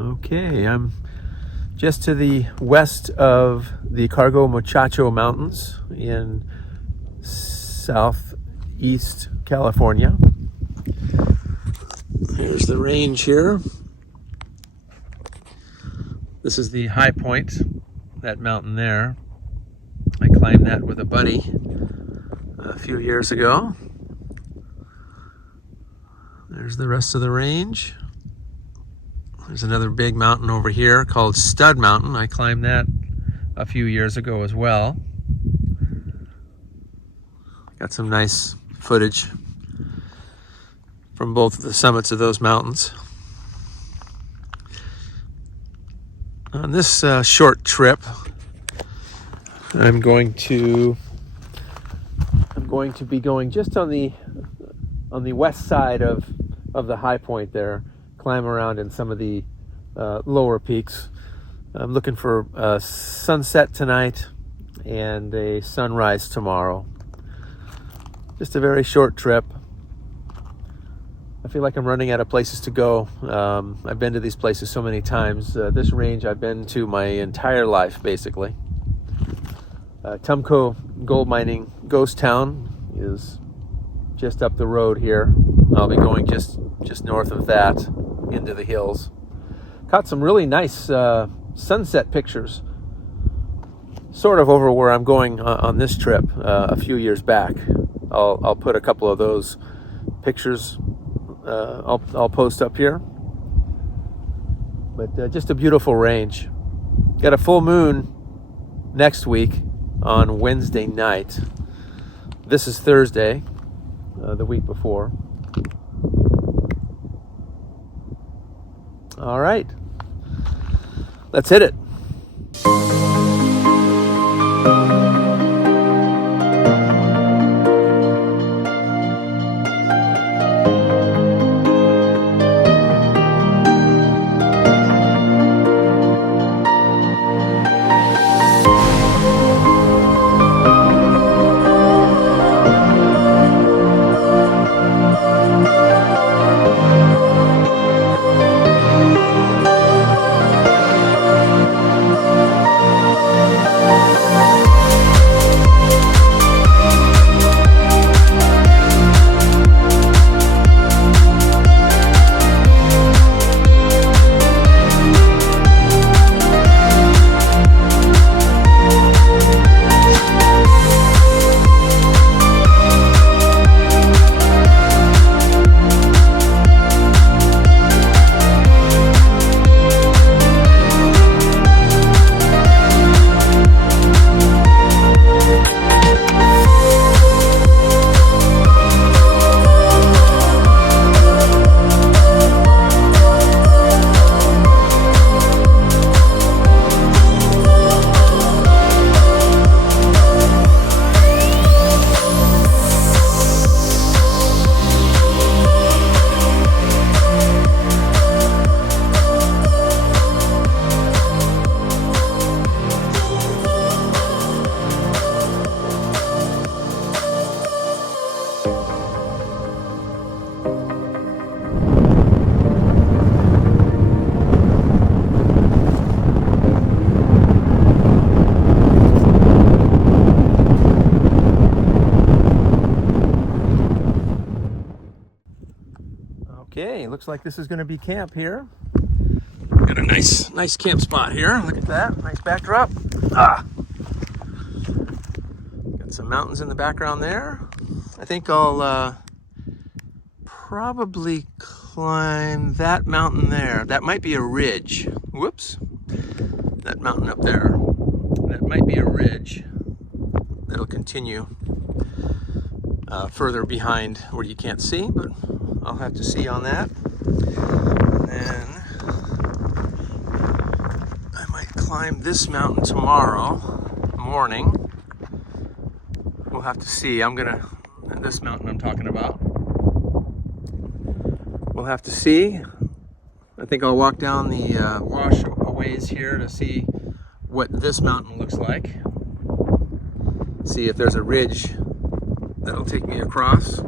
Okay, I'm just to the west of the Muchacho Mountains in southeast California. Here's the range here. This is the high point, that mountain there. I climbed that with a buddy a few years ago. There's the rest of the range. There's another big mountain over here called Stud Mountain. I climbed that a few years ago as well. Got some nice footage from both of the summits of those mountains. On this short trip, I'm going to be going just on the west side of the high point there. Climb around in some of the lower peaks. I'm looking for a sunset tonight and a sunrise tomorrow. Just a very short trip. I feel like I'm running out of places to go. I've been to these places so many times. This range I've been to my entire life, basically. Tumco Gold Mining Ghost Town is just up the road here. I'll be going just north of that into the hills. Caught some really nice sunset pictures, sort of over where I'm going on this trip a few years back. I'll put a couple of those pictures. I'll post up here. But just a beautiful range. Got a full moon next week on Wednesday night. This is Thursday, the week before. All right, let's hit it. Okay, looks like this is going to be camp here. Got a nice camp spot here. Look at that, nice backdrop. Got some mountains in the background there. I think I'll probably climb that mountain there. That might be a ridge. Whoops. That mountain up there. That might be a ridge that'll continue further behind where you can't see, but I'll have to see on that. And then I might climb this mountain tomorrow morning. We'll have to see. This mountain I'm talking about. We'll have to see. I think I'll walk down the wash-a-ways here to see what this mountain looks like. See if there's a ridge that'll take me across.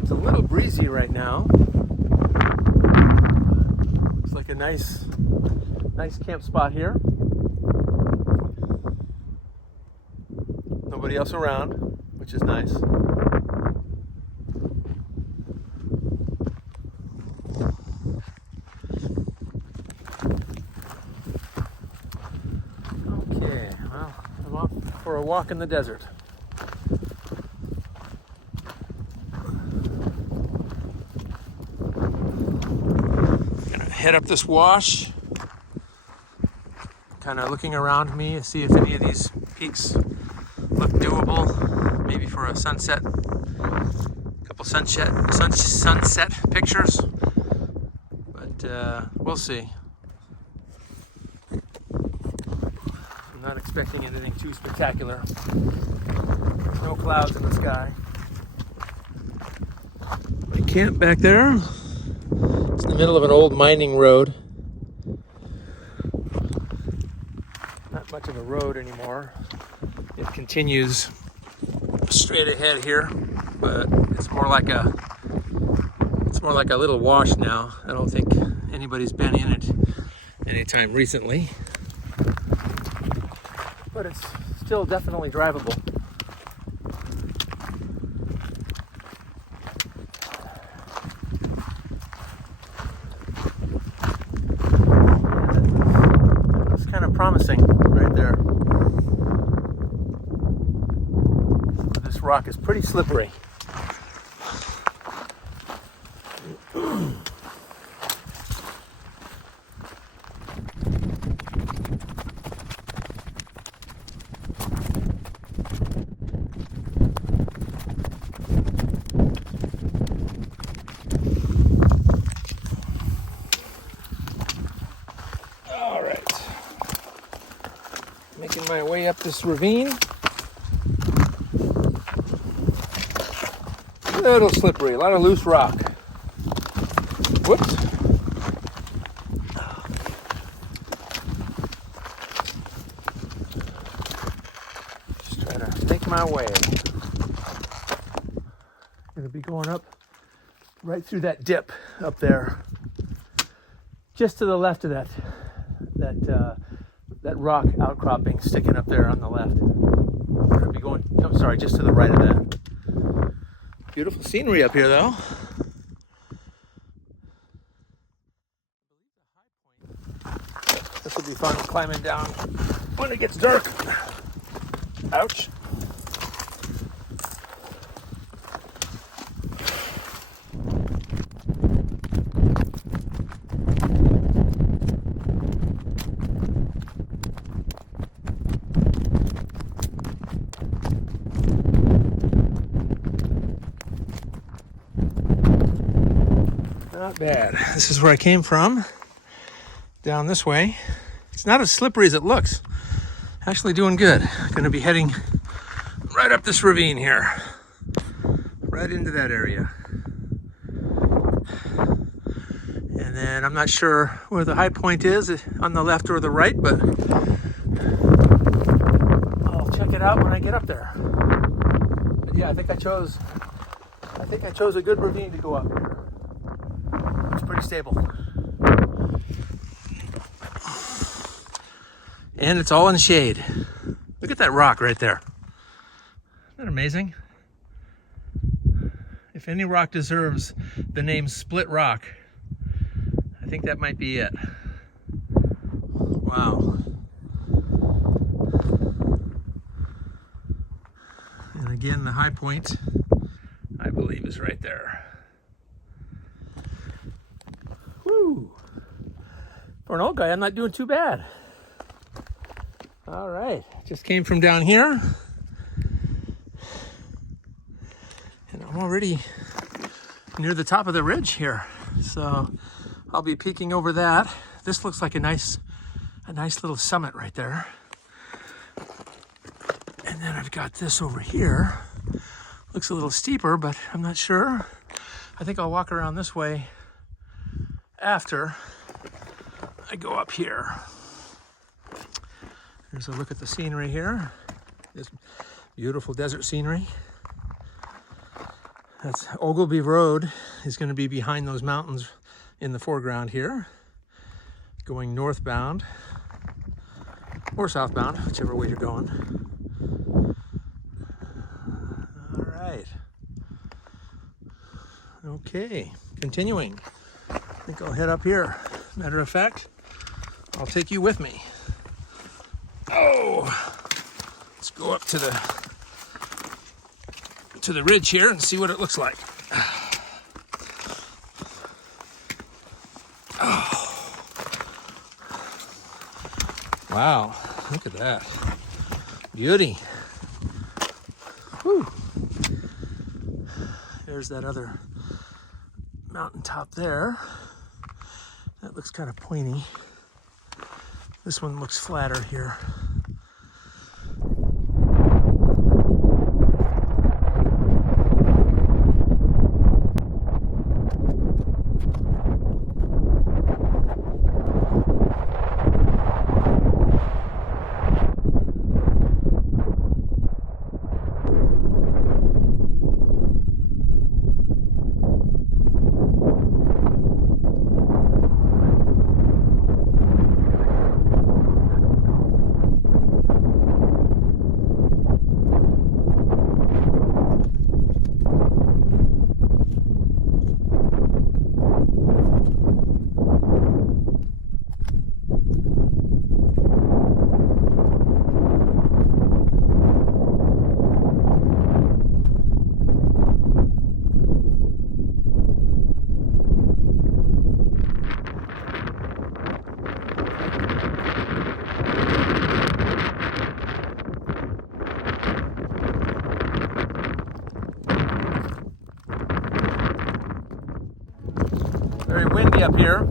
It's a little breezy breezy right now. Looks like a nice camp spot here. Nobody else around, which is nice. Okay, well, I'm off for a walk in the desert. Gonna head up this wash, kind of looking around me to see if any of these peaks look doable, maybe for a sunset, a couple sunset pictures, but we'll see. I'm not expecting anything too spectacular. There's no clouds in the sky. My camp back there, it's in the middle of an old mining road. Not much of a road anymore. It continues straight ahead here, but it's more like a little wash now. I don't think anybody's been in it anytime recently, but it's still definitely drivable. It's kind of promising right there. This rock is pretty slippery. All right, making my way up this ravine. A little slippery, a lot of loose rock. Whoops. Just trying to make my way. I'm gonna be going up right through that dip up there, just to the left of that rock outcropping sticking up there on the left. I'm gonna be going, I'm sorry, just to the right of that. Beautiful scenery up here, though. This will be fun climbing down when it gets dark. Ouch. Not bad. This is where I came from, down this way. It's not as slippery as it looks. Actually doing good. Gonna be heading right up this ravine here, right into that area. And then I'm not sure where the high point is, on the left or the right, but I'll check it out when I get up there. But yeah, I think I chose a good ravine to go up here. It's pretty stable. And it's all in shade. Look at that rock right there. Isn't that amazing? If any rock deserves the name Split Rock, I think that might be it. Wow. And again, the high point, I believe, is right there. Woo! For an old guy, I'm not doing too bad. All right, just came from down here, and I'm already near the top of the ridge here. So I'll be peeking over that. This looks like a nice little summit right there. And then I've got this over here. Looks a little steeper, but I'm not sure. I think I'll walk around this way after I go up here. There's a look at the scenery here. This beautiful desert scenery. That's Ogilvy Road is going to be behind those mountains in the foreground here, going northbound or southbound, whichever way you're going. All right. Okay, continuing. I think I'll head up here. Matter of fact, I'll take you with me. Oh, let's go up to the ridge here and see what it looks like. Oh. Wow, look at that. Beauty. Whew. There's that other mountaintop there. That looks kind of pointy. This one looks flatter here. Very windy up here.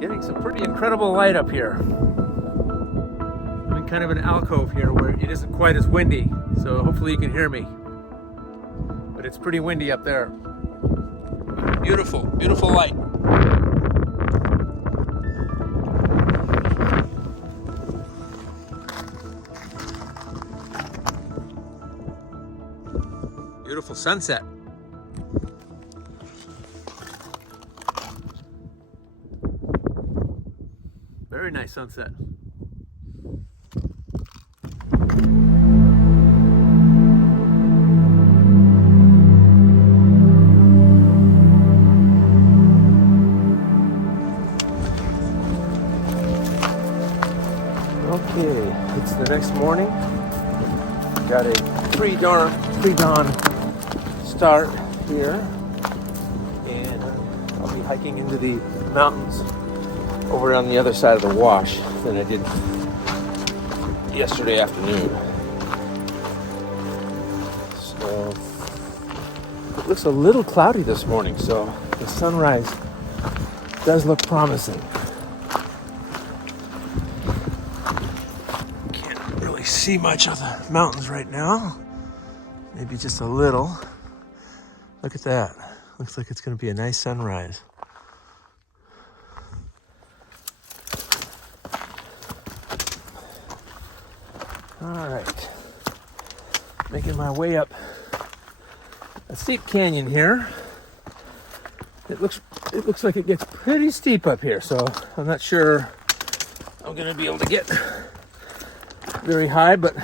Getting some pretty incredible light up here. I'm in kind of an alcove here where it isn't quite as windy, so hopefully you can hear me. But it's pretty windy up there. Beautiful, beautiful light. Beautiful sunset. Very nice sunset. Okay, it's the next morning. Got a pre-dawn start here, and I'll be hiking into the mountains over on the other side of the wash than I did yesterday afternoon. So it looks a little cloudy this morning, so the sunrise does look promising. Can't really see much of the mountains right now. Maybe just a little. Look at that. Looks like it's going to be a nice sunrise. All right. Making my way up a steep canyon here. It looks like it gets pretty steep up here, so I'm not sure I'm going to be able to get very high, but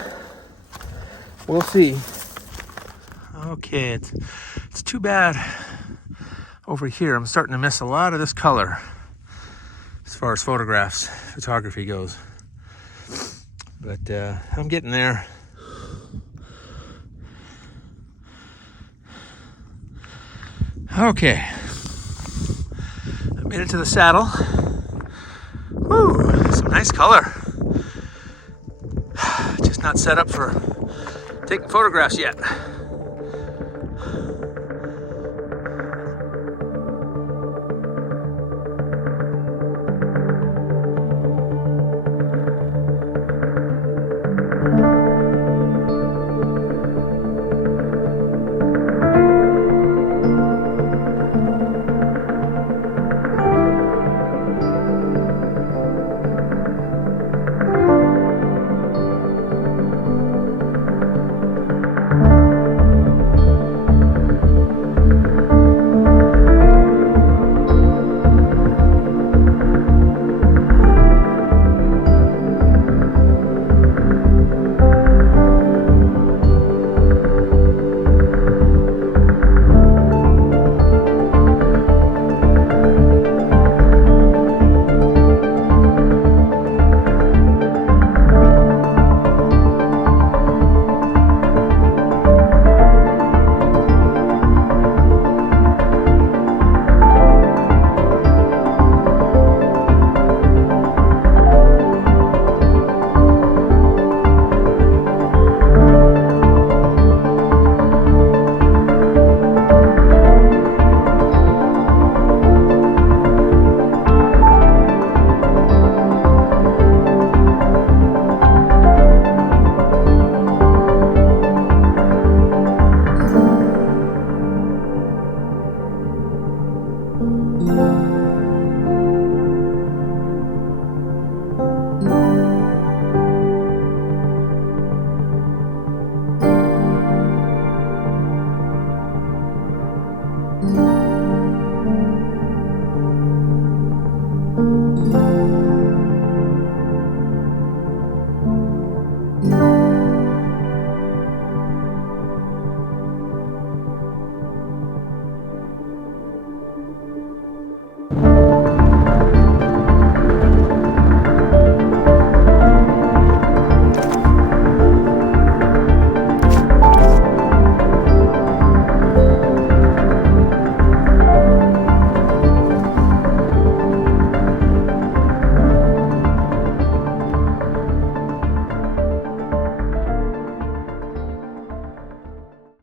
we'll see. Okay, it's too bad over here. I'm starting to miss a lot of this color as far as photography goes. But I'm getting there. Okay, I made it to the saddle. Woo, some nice color. Just not set up for taking photographs yet.